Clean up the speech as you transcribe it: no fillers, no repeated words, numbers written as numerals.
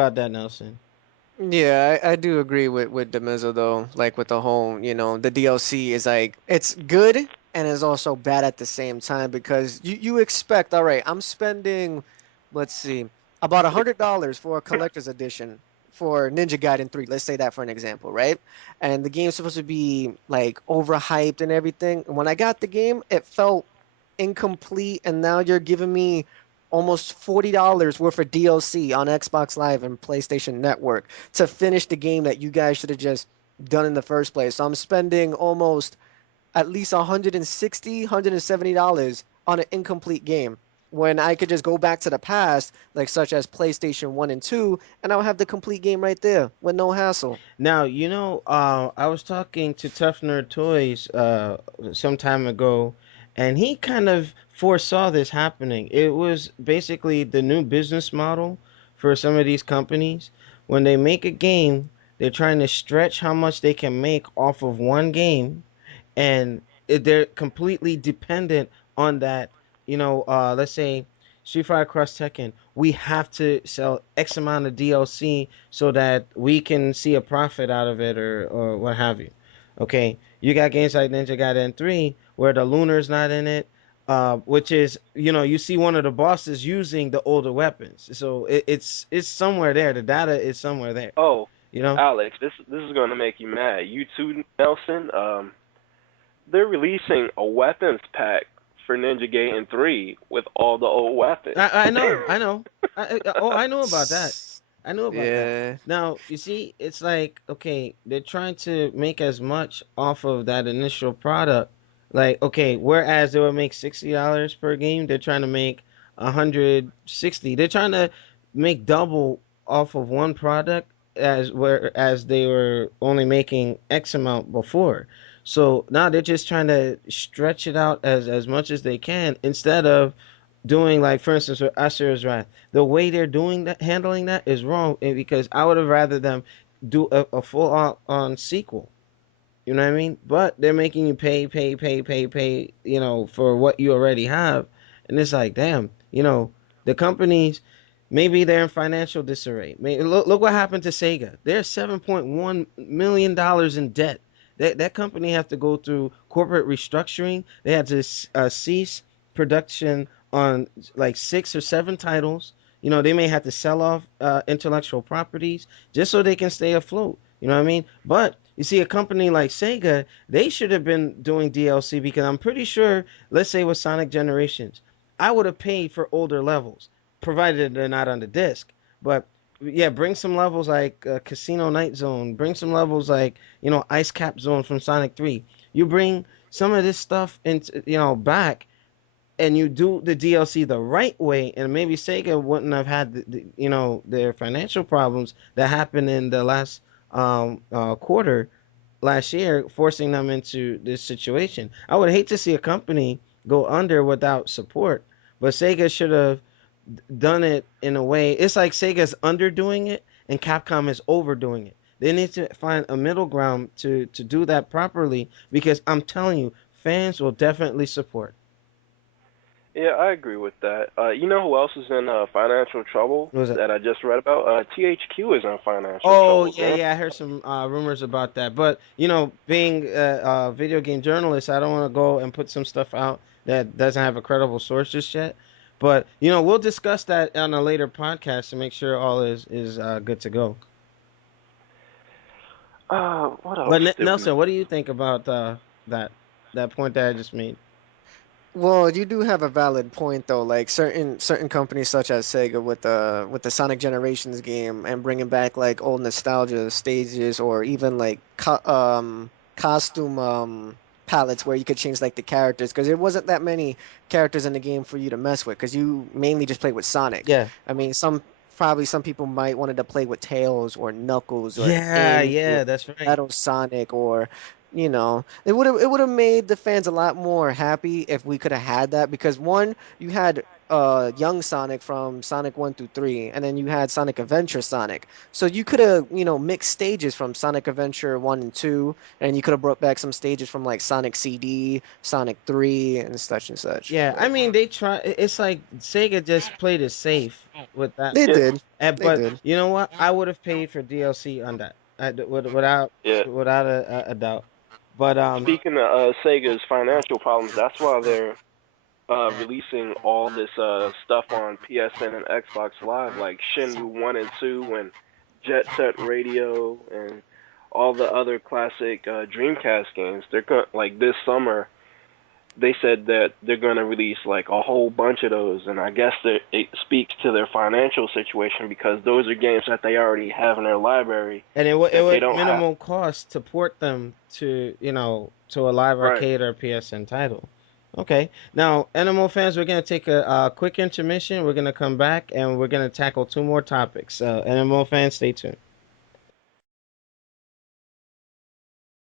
About that, Nelson. Yeah, I do agree with Demizo though. Like with the whole, the DLC is like it's good and is also bad at the same time because you expect, all right, I'm spending, let's see, about $100 for a collector's edition for Ninja Gaiden 3. Let's say that for an example, right? And the game's supposed to be like overhyped and everything. And when I got the game, it felt incomplete, and now you're giving me almost $40 worth of DLC on Xbox Live and PlayStation Network to finish the game that you guys should have just done in the first place. So I'm spending almost at least 160, $170 on an incomplete game when I could just go back to the past, like such as PlayStation 1 and 2, and I'll have the complete game right there with no hassle. Now, I was talking to Tough Nerd Toys some time ago, and he kind of foresaw this happening. It was basically the new business model for some of these companies. When they make a game, they're trying to stretch how much they can make off of one game, and they're completely dependent on that. Let's say Street Fighter Cross Tekken, we have to sell X amount of DLC so that we can see a profit out of it, or what have you. Okay, you got games like Ninja Gaiden 3 where the Lunar's not in it, which is, you see one of the bosses using the older weapons, so it's somewhere there. The data is somewhere there. Oh, You know. Alex, this is gonna make you mad. You too, Nelson. They're releasing a weapons pack for Ninja Gaiden 3 with all the old weapons. I know, I know. I know about that. I know about that. Yeah. Now, you see, it's like, okay, they're trying to make as much off of that initial product. Like, okay, whereas they would make $60 per game, they're trying to make 160. They're trying to make double off of one product as they were only making X amount before. So now they're just trying to stretch it out as much as they can instead of doing, like, for instance, with Asura's Wrath. The way they're doing that, handling that, is wrong, because I would have rather them do a full on sequel. You know what I mean? But they're making you pay, for what you already have, and it's like, damn, the companies, maybe they're in financial disarray. Look what happened to Sega. They're $7.1 million in debt. That company have to go through corporate restructuring. They had to cease production on like 6 or 7 titles. They may have to sell off intellectual properties just so they can stay afloat. You know what I mean? But you see, a company like Sega, they should have been doing DLC, because I'm pretty sure, let's say with Sonic Generations, I would have paid for older levels, provided they're not on the disc. But yeah, bring some levels like Casino Night Zone, bring some levels like, Ice Cap Zone from Sonic 3. You bring some of this stuff into, back, and you do the DLC the right way, and maybe Sega wouldn't have had their financial problems that happened in the last quarter last year, forcing them into this situation. I would hate to see a company go under without support, but Sega should have done it in a way. It's like Sega's underdoing it and Capcom is overdoing it. They need to find a middle ground to do that properly, because I'm telling you, fans will definitely support. Yeah, I agree with that. You know who else is in financial trouble What was that? that I just read about? THQ is in financial Oh, troubles, yeah, man. yeah. I heard some rumors about that. But being a video game journalist, I don't want to go and put some stuff out that doesn't have a credible source just yet. But we'll discuss that on a later podcast to make sure all is good to go. What else But did we? Nelson, what do you think about that that point that I just made? Well, you do have a valid point though. Like certain companies such as Sega with the Sonic Generations game and bringing back like old nostalgia stages or even like costume palettes where you could change like the characters because there wasn't that many characters in the game for you to mess with because you mainly just played with Sonic. Yeah, I mean, some people might wanted to play with Tails or Knuckles or yeah, Amy or yeah. That's right. Shadow Sonic or it would have made the fans a lot more happy if we could have had that because one, you had young Sonic from Sonic 1 through 3, and then you had Sonic Adventure Sonic. So you could have, mixed stages from Sonic Adventure 1 and 2, and you could have brought back some stages from like Sonic CD, Sonic 3, and such and such. Yeah, I But mean they try. It's like Sega just played it safe with that. they Yeah, did. They But did. you know what? I would have paid for DLC on that, without yeah. a doubt. But Speaking of Sega's financial problems, that's why they're releasing all this stuff on PSN and Xbox Live, like Shenmue 1 and 2 and Jet Set Radio and all the other classic Dreamcast games. Like this summer, they said that they're going to release like a whole bunch of those, and I guess that it speaks to their financial situation because those are games that they already have in their library and it that they would don't have. minimal cost to port them to to a live Right. arcade or PSN title. Okay, now NMO fans, we're gonna take a quick intermission. We're gonna come back and we're gonna tackle two more topics. NMO fans, stay tuned.